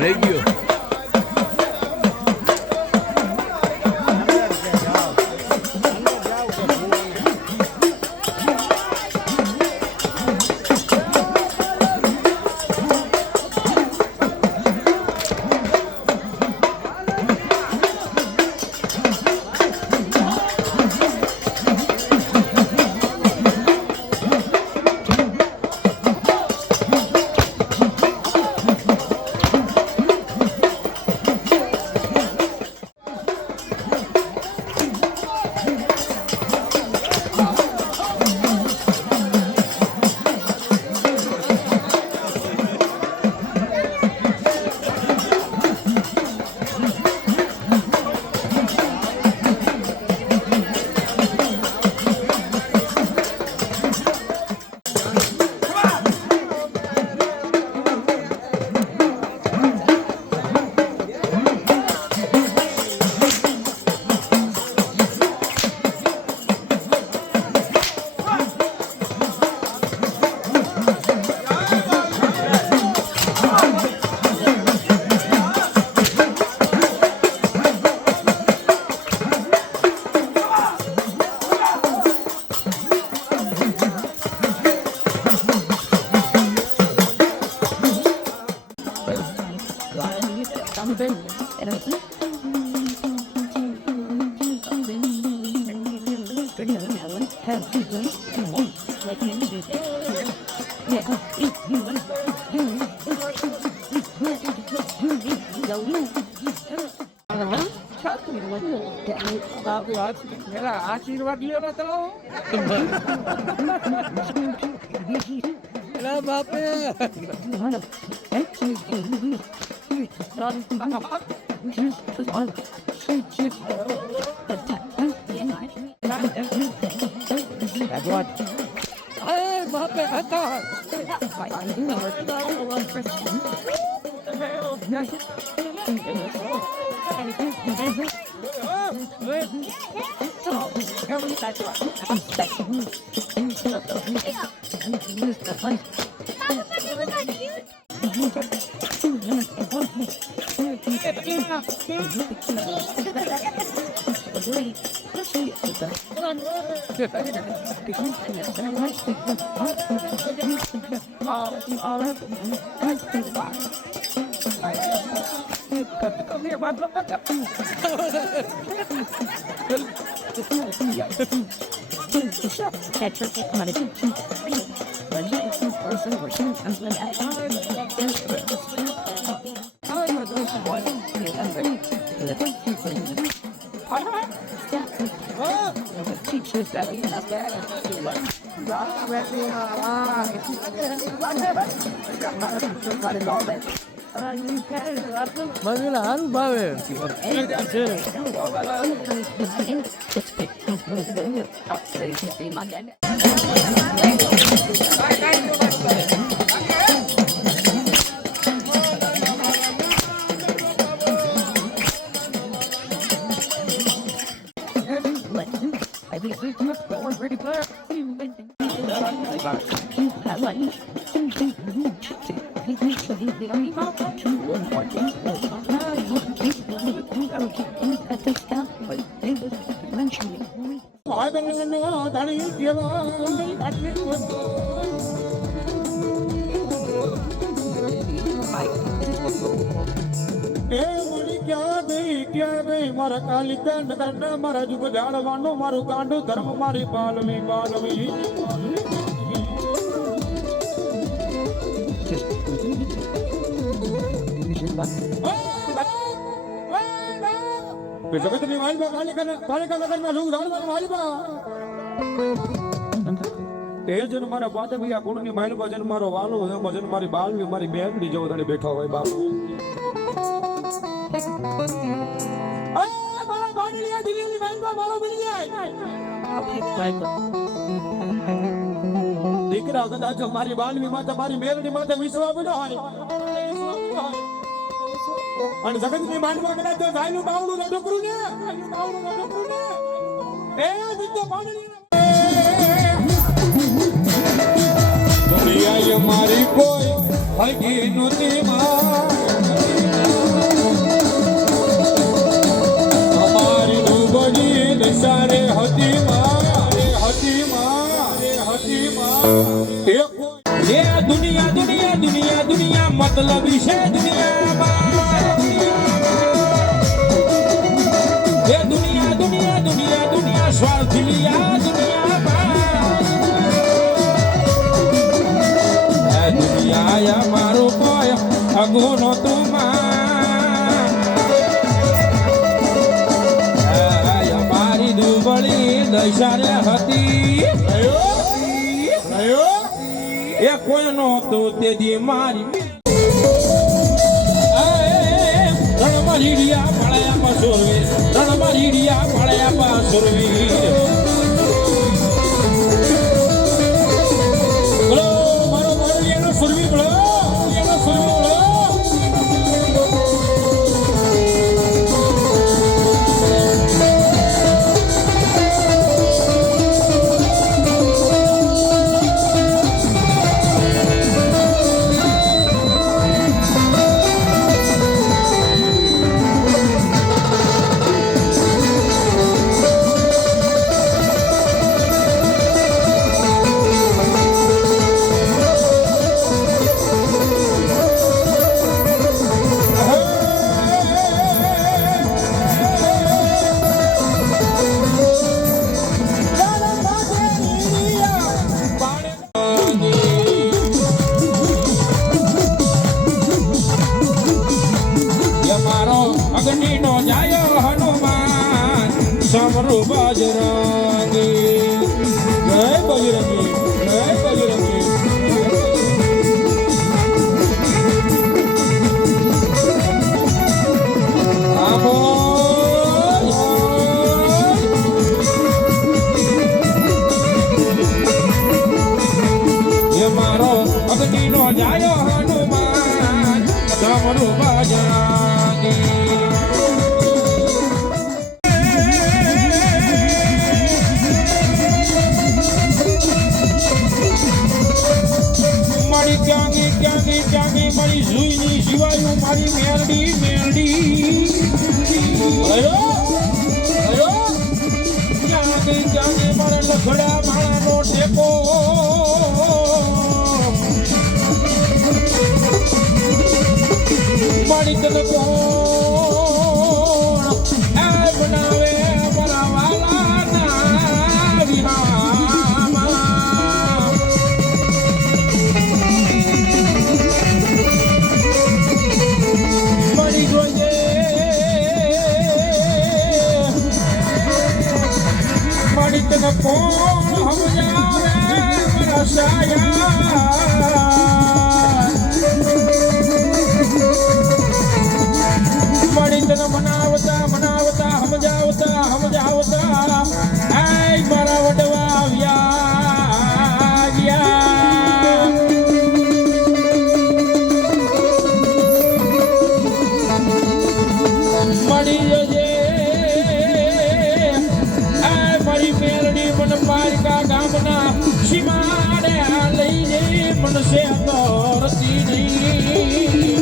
રહી ગયો. આશીર્વાદ લેવા તો બાપે બાપે હતા મને સારું ભાવે મારા કાલી કંડ કંડ મારા જુગ જાળવાનું મારું ગાંડું ધર્મ મારી પાલવી પાલવી જગતની વાલબા કાલિકા નગરમાં જુગ જાળવાનું વાલબા તેજન મારા પાતમિયા કુળની માલબા જન મારો વાલો ભજન મારી બાલવી મારી બેનડી જેવો તને બેઠો હોય બાપુ દીકરા કદાચ મારી બાલવી માં તમારી મેલડી માં વિશ્વાસ ન હોય અને જગત ની માંડવા કદાચ ગાયનું બાવડું ને ડોકરું ને એ દીકરો પાણી મારી કોઈ હગી નોતી માં અમારી ડૂબડી દશારે હતી માં એ દુનિયા દુનિયા દુનિયા દુનિયા મતલબ છે દુનિયામાં એ દુનિયા દુનિયા દુનિયા દુનિયા સ્વાર્થી આ દુનિયામાં એ દુનિયા મારો કોઈ અગુનો તુમાં મારી દુબળી દશારે હતી એ કોઈનો તો તેજી મારી રણમરીડિયા પાળ્યા પાસુરવી રણમરીડિયા પાળ્યા પાસુરવી બોલો મારો મારવી એનો સુરવી બોલો એનો સુરવી બોલો અગ્નિનો જાયો હનુમાન સમરુ બજરંગી જય બજરંગી જય બજરંગી આમો એ મારો અગ્નિનો જાયો હનુમાન સમરુ બજરંગી ક્યાંની મારી જુઈની શિવાયું મારી મેરડી મેરડી ક્યાંની મારા લખડા માળાનો ટેકો મારી તને કોણ બનાવે મારા વાલાના વિહામાં મળી જોઈએ મળી તને કોણ સમજાવે મારા સાયા મળી તને મનાવતા મનાવતા સમજાવતા સમજાવતા આય મારા વડવા આવ્યા મળી જજે આય મારી મેરડી મન પારકા ગામના સીમાડે લઈ જઈ મનસે કરતી નહીં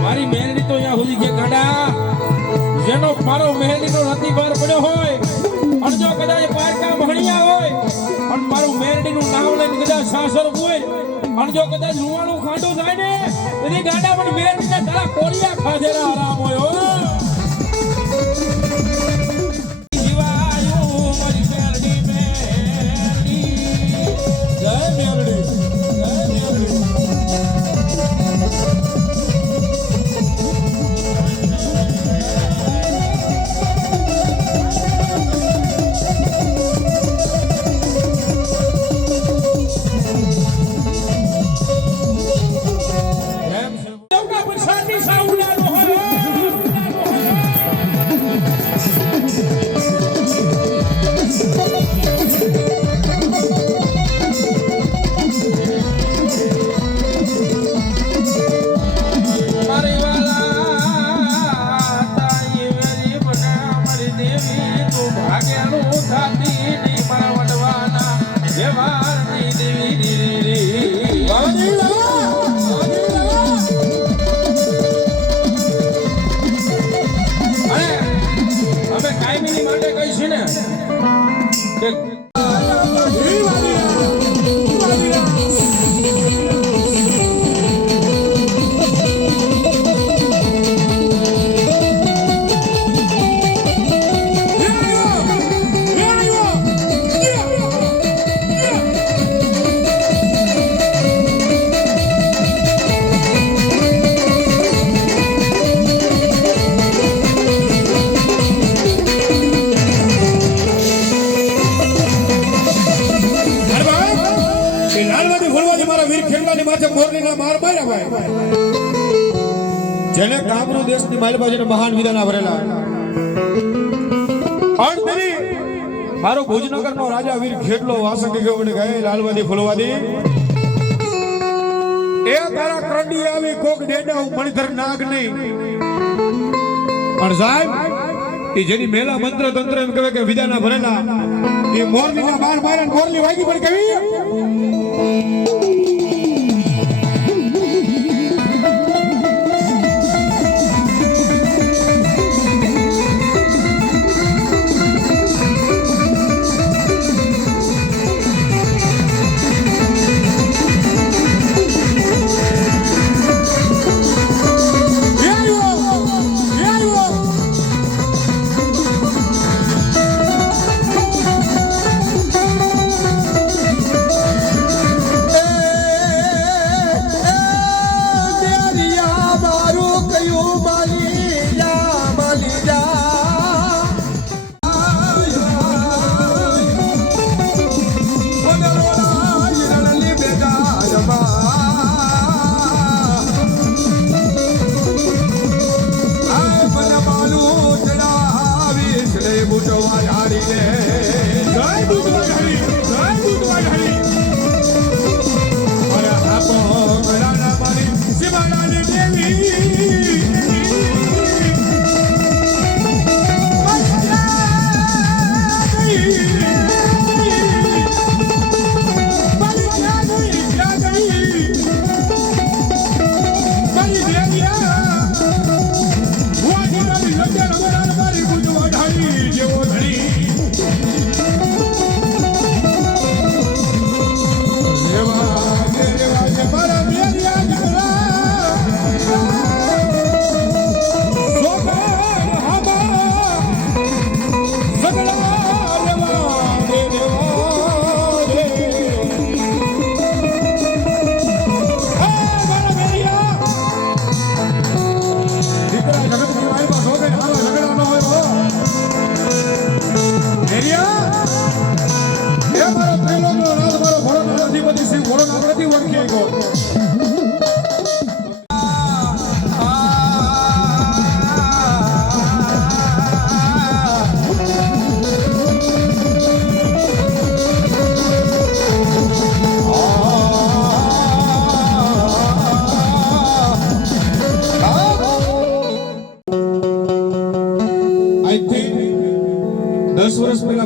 મારી મેરડી તો અહીંયા સુધી કે ગાડા જેનો મારો મેરડીનો રતી બહાર પડ્યો હોય અને જો કદાચ પારકા ભણ્યા હોય અને મારું મેરડીનું નામ લઈને કદાચ સાસર હોય અને જો કદાચ રૂવાણું ખાંડું થાય ને એની ગાડા પણ મેરડીને તારા કોરિયા ખાધેલા આરામ હોય બાવાજી લાવા, બાવાજી લાવા. અરે અમે કાયમીની માટે કહીશું ને કે ઈ વાલીરા. જેને કામરૂ દેશની માલબા જેને મહાન વિધાના ભરેલા અણતરી મારો ભુજનગરનો રાજા વીર ખેટલો વાસંગી ગયો મને ગયે લાલવાદી ફૂલવાદી એ તારા ક્રંડી આવી કોક ડેડા મણિધર નાગ નહીં પણ સાહેબ એ જેની મેલા મંત્ર તંત્ર એમ કહેવાય કે વિધાના ભરેલા એ મોરલીના બાર માર્યા મોરલી વાગી પણ કેવી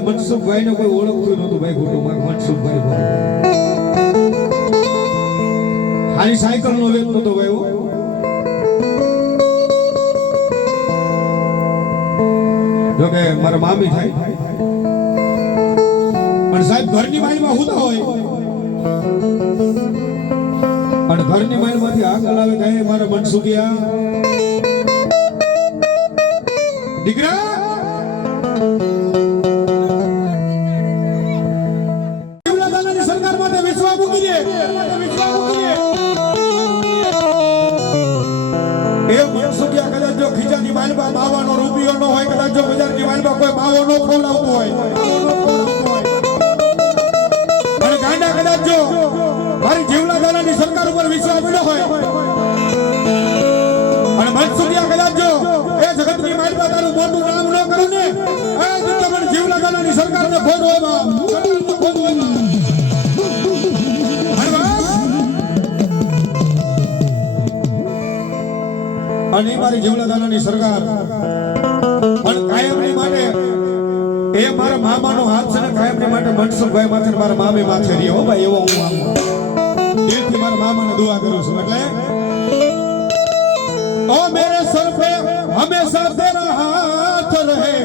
મનસુખભાઈ ને કોઈ ઓળખતું નહોતું ભાઈ કુટુંબમાં મનસુખભાઈ ખાલી સાયકલ નો વેચ નહોતો ભાઈ જોકે મારા મામી થાય પણ સાહેબ ઘરની માલમાં હુતા હોય પણ ઘરની માલમાંથી આગળ આવે કહે મારા મનસુખિયા દીકરા બાવાનો રૂપિયો નો હોય કદાચ જો બજારની માલમાં કોઈ બાવો નો ખવડાવતો હોય અને ગાંડા કદાચ જો મારી જીવલા દાદાની સરકાર ઉપર વિશ્વાસ પડ્યો હોય અને મનસુખિયા કદાચ જો એ જગતની માલમાં તારું મોટું નામ ન કરું ને એ તો મને જીવલા દાદાની સરકારને ખોટ હોય માં સરકારને ખોટ હોય માં અને મારી જીવલા દાદાની સરકાર પણ કાયમની માટે એ મારા મામાનો હાથ છે ને કાયમની માટે મનસુખભાઈ માથે ને મારા મામી માથે રહ્યો હો ભાઈ, એવો હું આવું દિલથી મારા મામાને દુઆ કરું છું. એટલે ओ मेरे सर पे हमेशा तेरा हाथ रहे,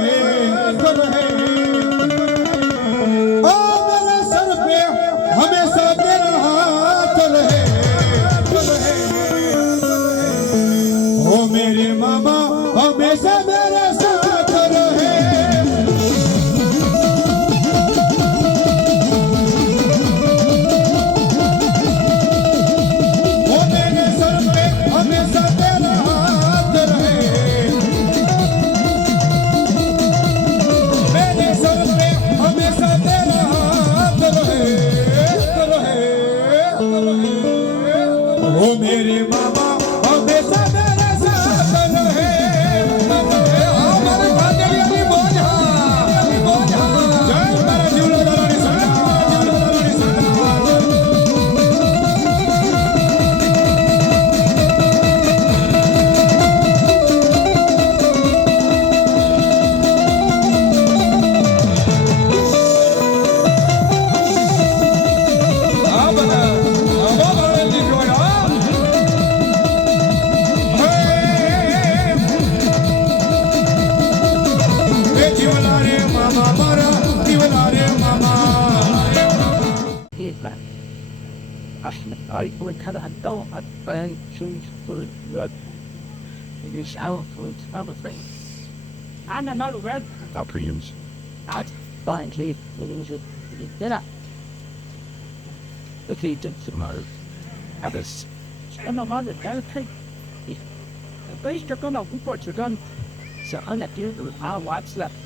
ओ मेरे सर पे हमेशा तेरा हाथ रहे, ओ मेरे मामा हमेशा मेरे साथ रहे. ओ मेरे सर पे हमेशा तेरा ओ मेरे मामा हमेशा मेरे साथ रहे. हमारे भांजड़ी की बोझा जय मारा जीवला दारानी I would have a dog at bang shoes for that. It is our food, other things. And another red. Opinions. I'd find leave the loser to dinner. The key to tomorrow. Others. And no matter that take. The base took on a report to gun. So I'm not dealing with our wives left.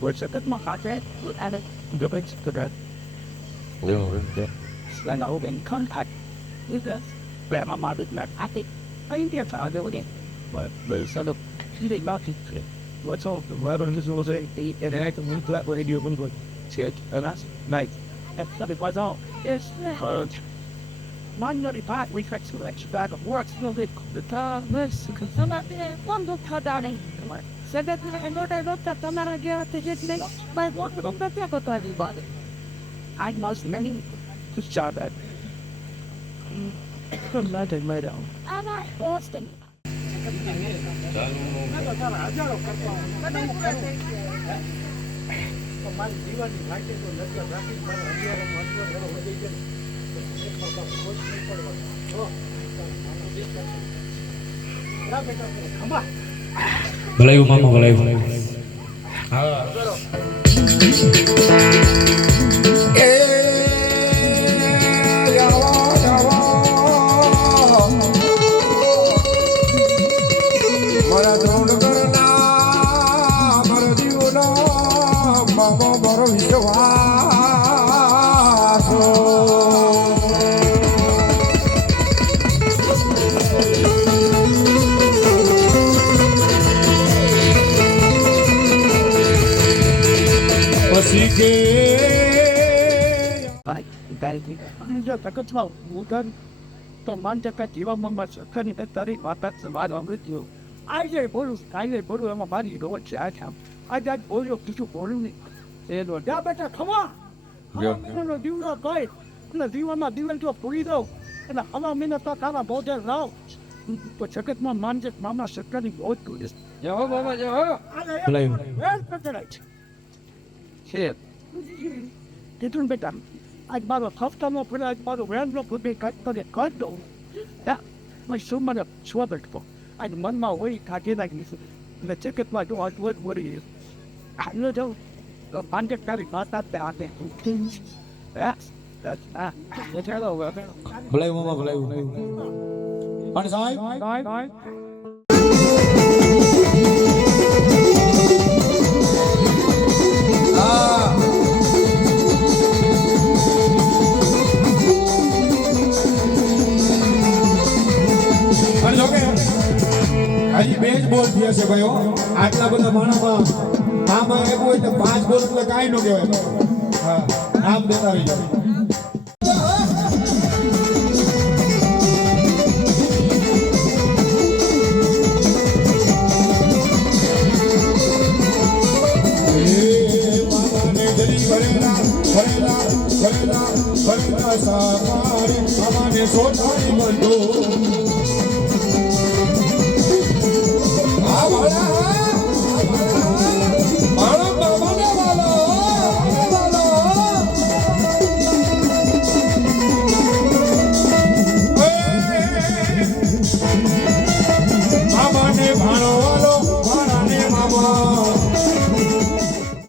What's a good mark out there? We'll add it. Go back to that. Little bit. Là ngẫu bên contact with us where my mother left at it. I didn't have to again. But sort of she about it. What's all the weather in this was a and I can move that radio when good. Said and that's night. That's not it was all. It's hard. Mine not if I reflex to extra bag of work so they the time this because some of them one look how down said that I know they looked at them and I get to just like my work with the people to everybody. I must many good job at good matter made out. I'm not Boston. ભલાયું મામા ભલાયું. મારા ધોડ કરના મારો જીવનો મામો મારો વિશ્વાસ. પછી કે Baik, baik. Anda takut tahu, bukan? Teman dekat jiwa memasukkan itu dari mata semalam itu. Ada boleh, ada boleh sama bani dua jam. Ada boleh tujuh boleh ni. Saya tu, dah betul, come on. Kalau dia nak baik, kalau dia nak dia tu boleh tu. Kalau mana tak kalau boleh tahu. Percakap manjat mama sekali boleh tu. Ya, bapa, ya. ભલાયું. Shit. Dia tu betul. I bought a tough time up when I bought a round up with me cut for the cut though. Yeah, my so much of swabbed for. I won my way, I did like this. The ticket my door, what is? I know though. The bandit carry not that bad. That's it's hello. ભલાયું મામા ભલાયું. અને સાહેબ હજી બે જ બોલ થયા છે ભાઈઓ. આટલા બધા માણસમાં આમાં એવું હોય તો 5 બોલ એટલે કાંઈ ન કહેવાય. હા, નામ દેતા રહીજો. મામાને મારે અમાને સોનારી બંધો